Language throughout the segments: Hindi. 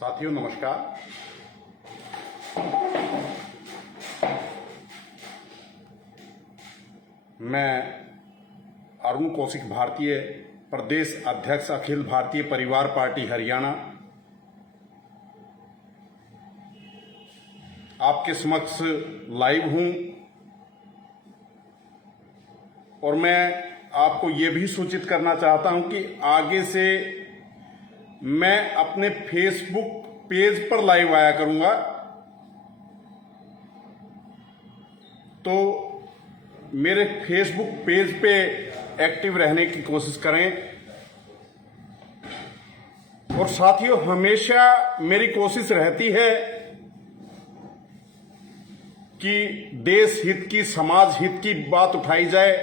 साथियों नमस्कार। मैं अरुण कौशिक, भारतीय प्रदेश अध्यक्ष, अखिल भारतीय परिवार पार्टी हरियाणा, आपके समक्ष लाइव हूं और मैं आपको ये भी सूचित करना चाहता हूं कि आगे से मैं अपने फेसबुक पेज पर लाइव आया करूंगा, तो मेरे फेसबुक पेज पे एक्टिव रहने की कोशिश करें। और साथियों, हमेशा मेरी कोशिश रहती है कि देश हित की, समाज हित की बात उठाई जाए,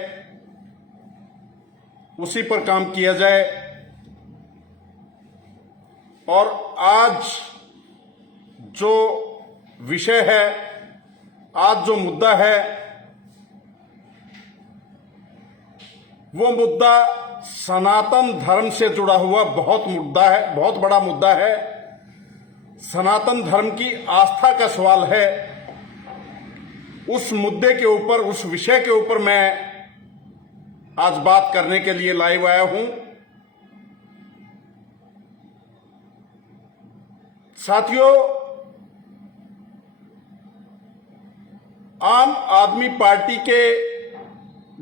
उसी पर काम किया जाए। और आज जो विषय है, आज जो मुद्दा है, वो मुद्दा सनातन धर्म से जुड़ा हुआ बहुत बड़ा मुद्दा है। सनातन धर्म की आस्था का सवाल है। उस मुद्दे के ऊपर, उस विषय के ऊपर मैं आज बात करने के लिए लाइव आया हूं। साथियों, आम आदमी पार्टी के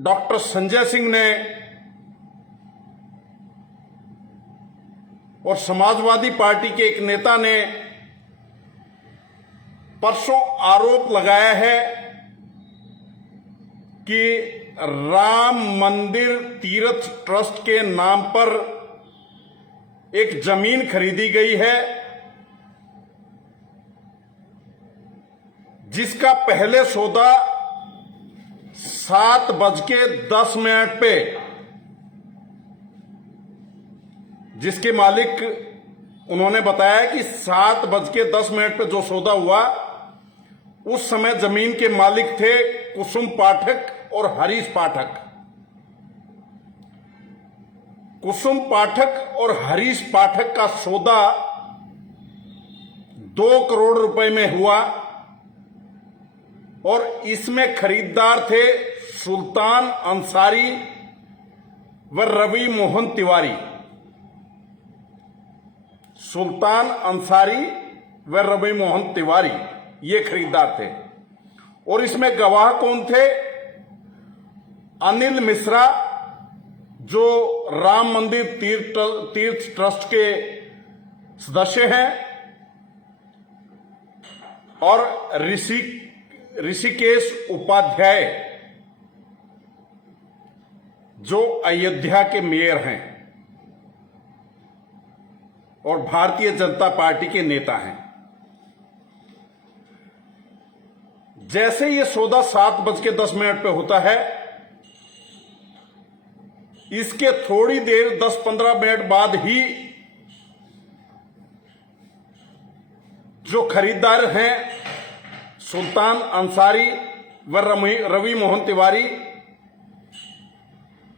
डॉक्टर संजय सिंह ने और समाजवादी पार्टी के एक नेता ने परसों आरोप लगाया है कि राम मंदिर तीर्थ ट्रस्ट के नाम पर एक जमीन खरीदी गई है, जिसका पहले सौदा 7:10 पे, जिसके मालिक उन्होंने बताया कि 7:10 पे जो सौदा हुआ, उस समय जमीन के मालिक थे कुसुम पाठक और हरीश पाठक। कुसुम पाठक और हरीश पाठक का सौदा 2 करोड़ रुपए में हुआ और इसमें खरीदार थे सुल्तान अंसारी व रवि मोहन तिवारी। सुल्तान अंसारी व रवि मोहन तिवारी ये खरीदार थे। और इसमें गवाह कौन थे? अनिल मिश्रा, जो राम मंदिर तीर्थ ट्रस्ट के सदस्य हैं, और ऋषिकेश उपाध्याय, जो अयोध्या के मेयर हैं और भारतीय जनता पार्टी के नेता हैं। जैसे ये सौदा 7:10 पे होता है, इसके थोड़ी देर 10-15 मिनट बाद ही जो खरीदार हैं सुल्तान अंसारी व रवि मोहन तिवारी,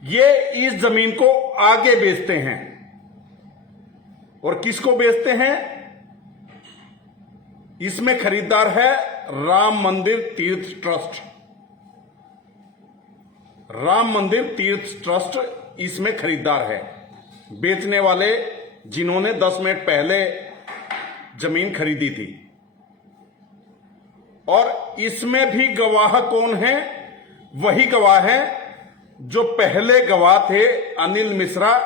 ये इस जमीन को आगे बेचते हैं। और किसको बेचते हैं? इसमें खरीदार है राम मंदिर तीर्थ ट्रस्ट। राम मंदिर तीर्थ ट्रस्ट इसमें खरीदार है, बेचने वाले, जिन्होंने 10 मिनट पहले जमीन खरीदी थी। और इसमें भी गवाह कौन है? वही गवाह है जो पहले गवाह थे, अनिल मिश्रा,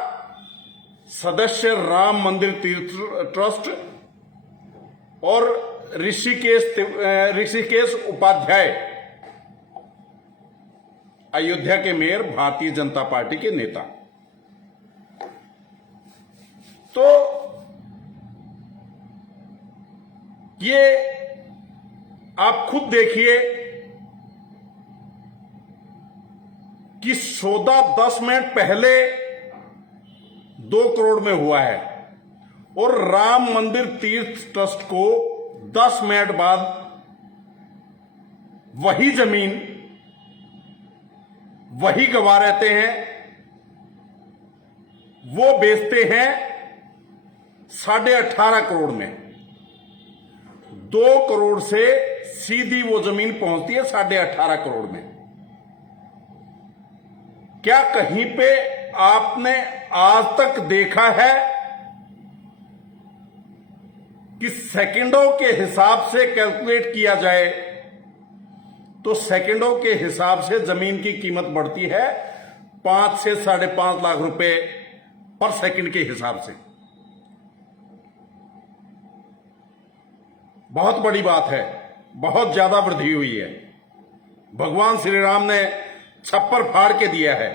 सदस्य राम मंदिर तीर्थ ट्रस्ट, और ऋषिकेश उपाध्याय, अयोध्या के मेयर, भारतीय जनता पार्टी के नेता। तो ये आप खुद देखिए कि सौदा 10 मिनट पहले 2 करोड़ में हुआ है और राम मंदिर तीर्थ ट्रस्ट को 10 मिनट बाद वही जमीन, वही गवाह रहते हैं, वो बेचते हैं 18.5 करोड़ में। 2 करोड़ से सीधी वो जमीन पहुंचती है 18.5 करोड़ में। क्या कहीं पे आपने आज तक देखा है कि सेकंडों के हिसाब से कैलकुलेट किया जाए तो सेकंडों के हिसाब से जमीन की कीमत बढ़ती है 5 से 5.5 लाख रुपए पर सेकंड के हिसाब से। बहुत बड़ी बात है, बहुत ज्यादा वृद्धि हुई है। भगवान श्री राम ने छप्पर फाड़ के दिया है।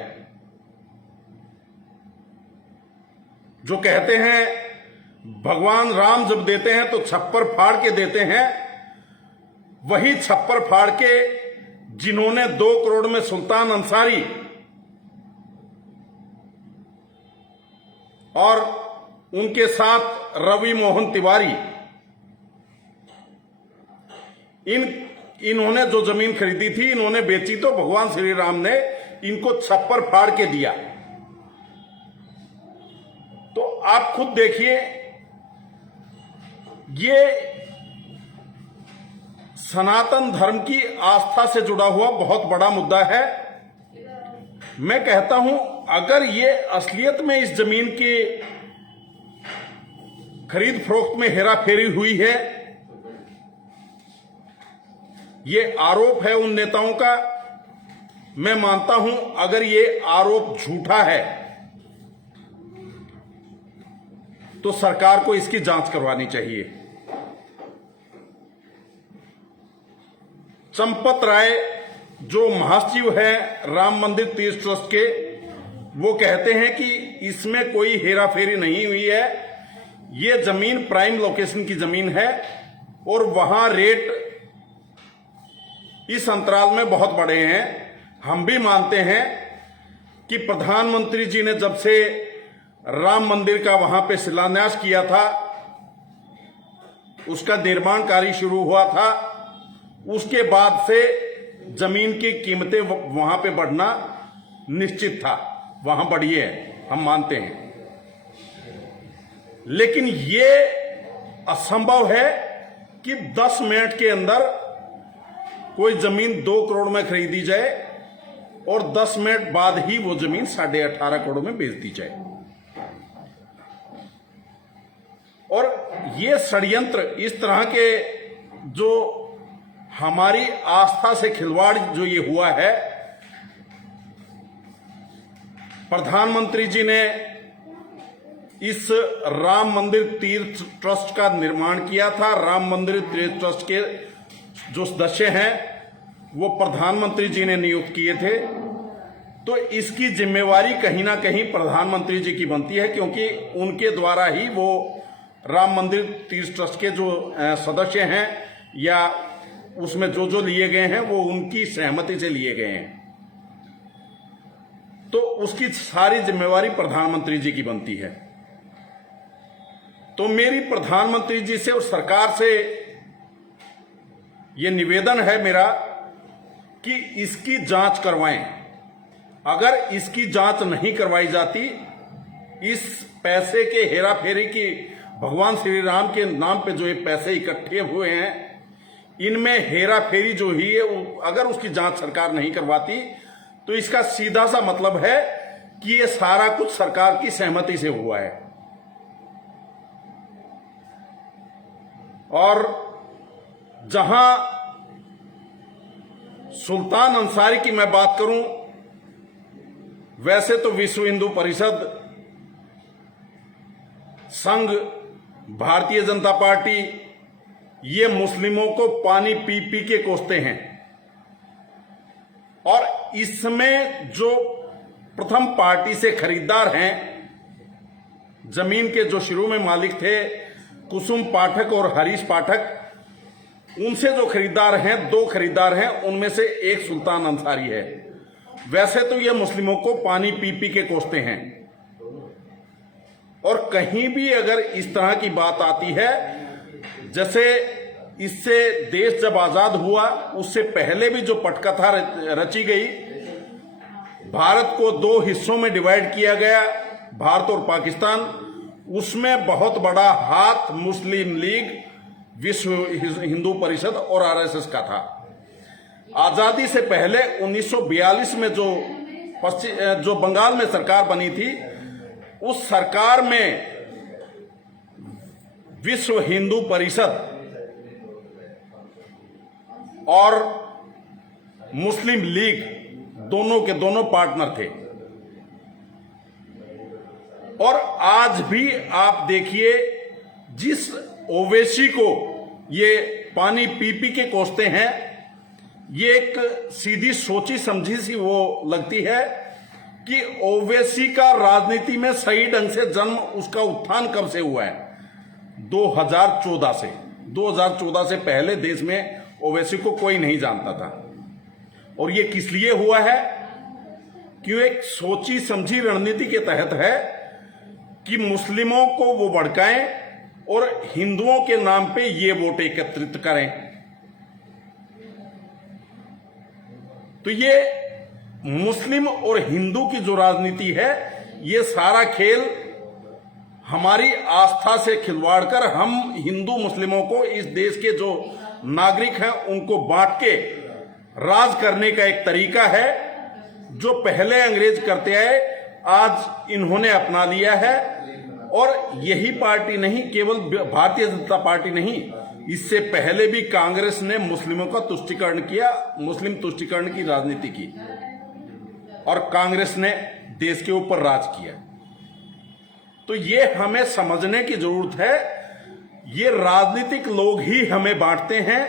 जो कहते हैं भगवान राम जब देते हैं तो छप्पर फाड़ के देते हैं, वही छप्पर फाड़ के जिन्होंने 2 करोड़ में सुल्तान अंसारी और उनके साथ रवि मोहन तिवारी, इन्होंने जो जमीन खरीदी थी इन्होंने बेची तो भगवान श्री राम ने इनको छप्पर फाड़ के दिया। तो आप खुद देखिए, ये सनातन धर्म की आस्था से जुड़ा हुआ बहुत बड़ा मुद्दा है। मैं कहता हूं अगर ये असलियत में इस जमीन की खरीद फरोख्त में हेराफेरी हुई है, ये आरोप है उन नेताओं का, मैं मानता हूं अगर ये आरोप झूठा है तो सरकार को इसकी जांच करवानी चाहिए। चंपत राय जो महासचिव है राम मंदिर तीर्थ ट्रस्ट के, वो कहते हैं कि इसमें कोई हेराफेरी नहीं हुई है। ये जमीन प्राइम लोकेशन की जमीन है और वहां रेट इस अंतराल में बहुत बड़े हैं। हम भी मानते हैं कि प्रधानमंत्री जी ने जब से राम मंदिर का वहां पे शिलान्यास किया था, उसका निर्माण कार्य शुरू हुआ था, उसके बाद से जमीन की कीमतें वहां पे बढ़ना निश्चित था, वहां बढ़ी है, हम मानते हैं। लेकिन ये असंभव है कि 10 मिनट के अंदर कोई जमीन 2 करोड़ में खरीदी जाए और 10 मिनट बाद ही वो जमीन 18.5 करोड़ में बेच दी जाए। और ये षड्यंत्र, इस तरह के जो हमारी आस्था से खिलवाड़ जो ये हुआ है, प्रधानमंत्री जी ने इस राम मंदिर तीर्थ ट्रस्ट का निर्माण किया था। राम मंदिर तीर्थ ट्रस्ट के जो सदस्य हैं वो प्रधानमंत्री जी ने नियुक्त किए थे, तो इसकी जिम्मेवारी कहीं ना कहीं प्रधानमंत्री जी की बनती है, क्योंकि उनके द्वारा ही वो राम मंदिर तीर्थ ट्रस्ट के जो सदस्य हैं या उसमें जो लिए गए हैं वो उनकी सहमति से लिए गए हैं, तो उसकी सारी जिम्मेवारी प्रधानमंत्री जी की बनती है। तो मेरी प्रधानमंत्री जी से और सरकार से ये निवेदन है मेरा कि इसकी जांच करवाएं। अगर इसकी जांच नहीं करवाई जाती, इस पैसे के हेराफेरी की, भगवान श्री राम के नाम पे जो ये पैसे इकट्ठे हुए हैं, इनमें हेराफेरी जो हुई है, अगर उसकी जांच सरकार नहीं करवाती तो इसका सीधा सा मतलब है कि ये सारा कुछ सरकार की सहमति से हुआ है। और जहां सुल्तान अंसारी की मैं बात करूं, वैसे तो विश्व हिंदू परिषद, संघ, भारतीय जनता पार्टी, ये मुस्लिमों को पानी पी पी के कोसते हैं। और इसमें जो प्रथम पार्टी से खरीदार हैं, जमीन के जो शुरू में मालिक थे कुसुम पाठक और हरीश पाठक, उनसे जो खरीदार हैं, 2 खरीदार हैं, उनमें से एक सुल्तान अंसारी है। वैसे तो ये मुस्लिमों को पानी पी पी के कोसते हैं, और कहीं भी अगर इस तरह की बात आती है, जैसे इससे देश जब आजाद हुआ उससे पहले भी जो पटकथा रची गई, भारत को 2 हिस्सों में डिवाइड किया गया, भारत और पाकिस्तान, उसमें बहुत बड़ा हाथ मुस्लिम लीग विश्व हिंदू परिषद और आरएसएस का था। आजादी से पहले 1942 में जो बंगाल में सरकार बनी थी, उस सरकार में विश्व हिंदू परिषद और मुस्लिम लीग दोनों के दोनों पार्टनर थे। और आज भी आप देखिए, जिस ओवैसी को ये पानी पी पी के कोसते हैं, ये एक सीधी सोची समझी सी वो लगती है कि ओवैसी का राजनीति में सही ढंग से जन्म, उसका उत्थान कब से हुआ है? 2014 से। 2014 से पहले देश में ओवैसी को कोई नहीं जानता था। और ये किस लिए हुआ है? कि एक सोची समझी रणनीति के तहत है कि मुस्लिमों को वो भड़काएं और हिंदुओं के नाम पे ये वोट एकत्रित करें। तो ये मुस्लिम और हिंदू की जो राजनीति है, ये सारा खेल हमारी आस्था से खिलवाड़ कर हम हिंदू मुस्लिमों को, इस देश के जो नागरिक हैं, उनको बांट के राज करने का एक तरीका है जो पहले अंग्रेज करते आए, आज इन्होंने अपना लिया है। और यही पार्टी नहीं, केवल भारतीय जनता पार्टी नहीं, इससे पहले भी कांग्रेस ने मुस्लिमों का तुष्टीकरण किया, मुस्लिम तुष्टीकरण की राजनीति की, और कांग्रेस ने देश के ऊपर राज किया। तो ये हमें समझने की जरूरत है, ये राजनीतिक लोग ही हमें बांटते हैं।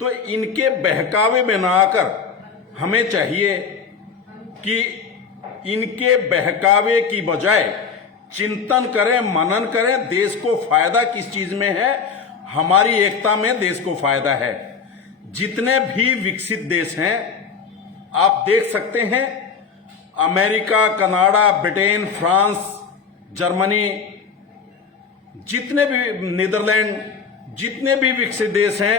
तो इनके बहकावे में ना आकर हमें चाहिए कि इनके बहकावे की बजाय चिंतन करें, मनन करें, देश को फायदा किस चीज में है। हमारी एकता में देश को फायदा है। जितने भी विकसित देश हैं आप देख सकते हैं, America, Canada, Britain, France, Germany, जितने भी नीदरलैंड, जितने भी विकसित देश हैं,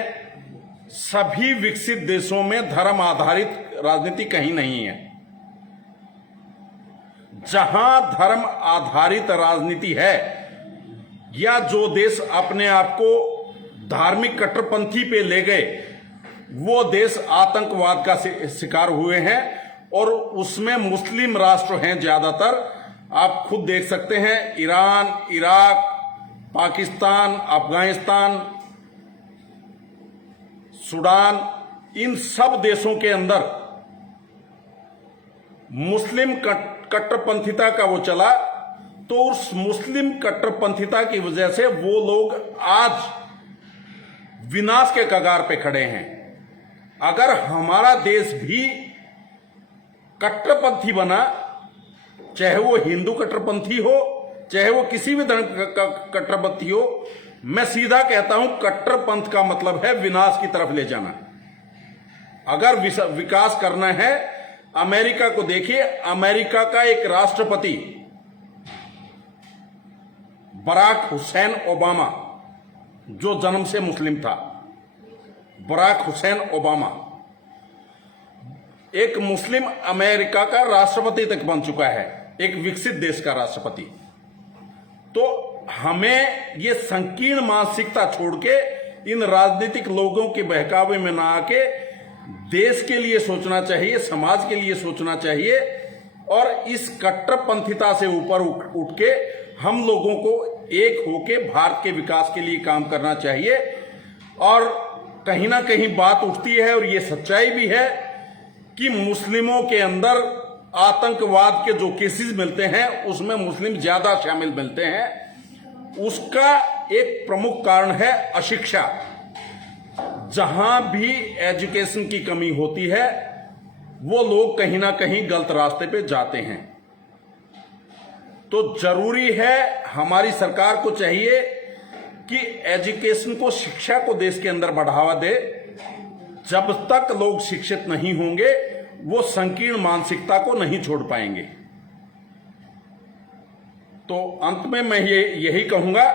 सभी विकसित देशों में धर्म आधारित राजनीति कहीं नहीं है। जहां धर्म आधारित राजनीति है, या जो देश अपने आप को धार्मिक कट्टरपंथी पे ले गए, वो देश आतंकवाद का शिकार हुए हैं। और उसमें मुस्लिम राष्ट्र हैं ज्यादातर। आप खुद देख सकते हैं, Iran, Iraq, Pakistan, Afghanistan, Sudan, इन सब देशों के अंदर मुस्लिम कट्टरपंथिता का वो चला। तो उस मुस्लिम कट्टरपंथिता की वजह से वो लोग आज विनाश के कगार पे खड़े हैं। अगर हमारा देश भी कट्टरपंथी बना, चाहे वो हिंदू कट्टरपंथी हो, चाहे वो किसी भी धर्म का कट्टरपंथी हो, मैं सीधा कहता हूं, कट्टरपंथ का मतलब है विनाश की तरफ ले जाना। अगर विकास करना है, अमेरिका को देखिए, अमेरिका का एक राष्ट्रपति बराक हुसैन ओबामा, जो जन्म से मुस्लिम था, बराक हुसैन ओबामा एक मुस्लिम अमेरिका का राष्ट्रपति तक बन चुका है, एक विकसित देश का राष्ट्रपति। तो हमें ये संकीर्ण मानसिकता छोड़ के, इन राजनीतिक लोगों के बहकावे में ना आके देश के लिए सोचना चाहिए, समाज के लिए सोचना चाहिए। और इस कट्टरपंथिता से ऊपर उठ के हम लोगों को एक होके भारत के विकास के लिए काम करना चाहिए। और कहीं ना कहीं बात उठती है, और ये सच्चाई भी है, कि मुस्लिमों के अंदर आतंकवाद के जो केसेस मिलते हैं, उसमें मुस्लिम ज्यादा शामिल मिलते हैं। उसका एक प्रमुख कारण है अशिक्षा। जहां भी एजुकेशन की कमी होती है, वो लोग कहीं ना कहीं गलत रास्ते पे जाते हैं। तो जरूरी है, हमारी सरकार को चाहिए कि एजुकेशन को, शिक्षा को देश के अंदर बढ़ावा दे। जब तक लोग शिक्षित नहीं होंगे, वो संकीर्ण मानसिकता को नहीं छोड़ पाएंगे। तो अंत में मैं यही कहूंगा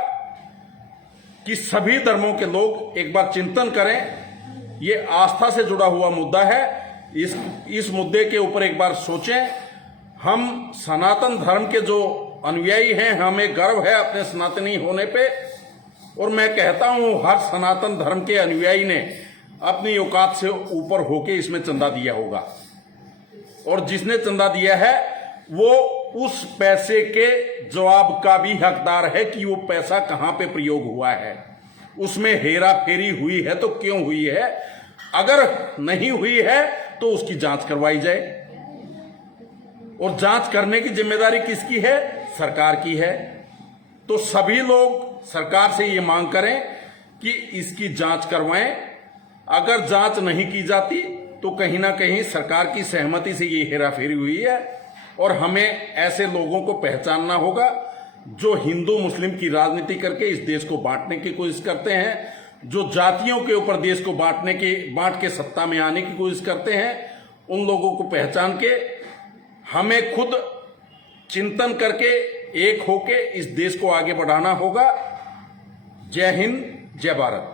कि सभी धर्मों के लोग एक बार चिंतन करें। ये आस्था से जुड़ा हुआ मुद्दा है, इस मुद्दे के ऊपर एक बार सोचें। हम सनातन धर्म के जो अनुयायी हैं, हमें गर्व है अपने सनातनी होने पे। और मैं कहता हूं हर सनातन धर्म के अनुयायी ने अपनी औकात से ऊपर होके इसमें चंदा दिया होगा, और जिसने चंदा दिया है वो उस पैसे के जवाब का भी हकदार है कि वो पैसा कहां पे प्रयोग हुआ है, उसमें हेरा फेरी हुई है तो क्यों हुई है, अगर नहीं हुई है तो उसकी जांच करवाई जाए। और जांच करने की जिम्मेदारी किसकी है? सरकार की है। तो सभी लोग सरकार से ये मांग करें कि इसकी जांच करवाएं। अगर जांच नहीं की जाती तो कहीं ना कहीं सरकार की सहमति से ये हेराफेरी हुई है, और हमें ऐसे लोगों को पहचानना होगा जो हिंदू मुस्लिम की राजनीति करके इस देश को बांटने की कोशिश करते हैं, जो जातियों के ऊपर देश को बांट के सत्ता में आने की कोशिश करते हैं। उन लोगों को पहचान के हमें खुद चिंतन करके एक होके इस देश को आगे बढ़ाना होगा। जय हिंद, जय भारत।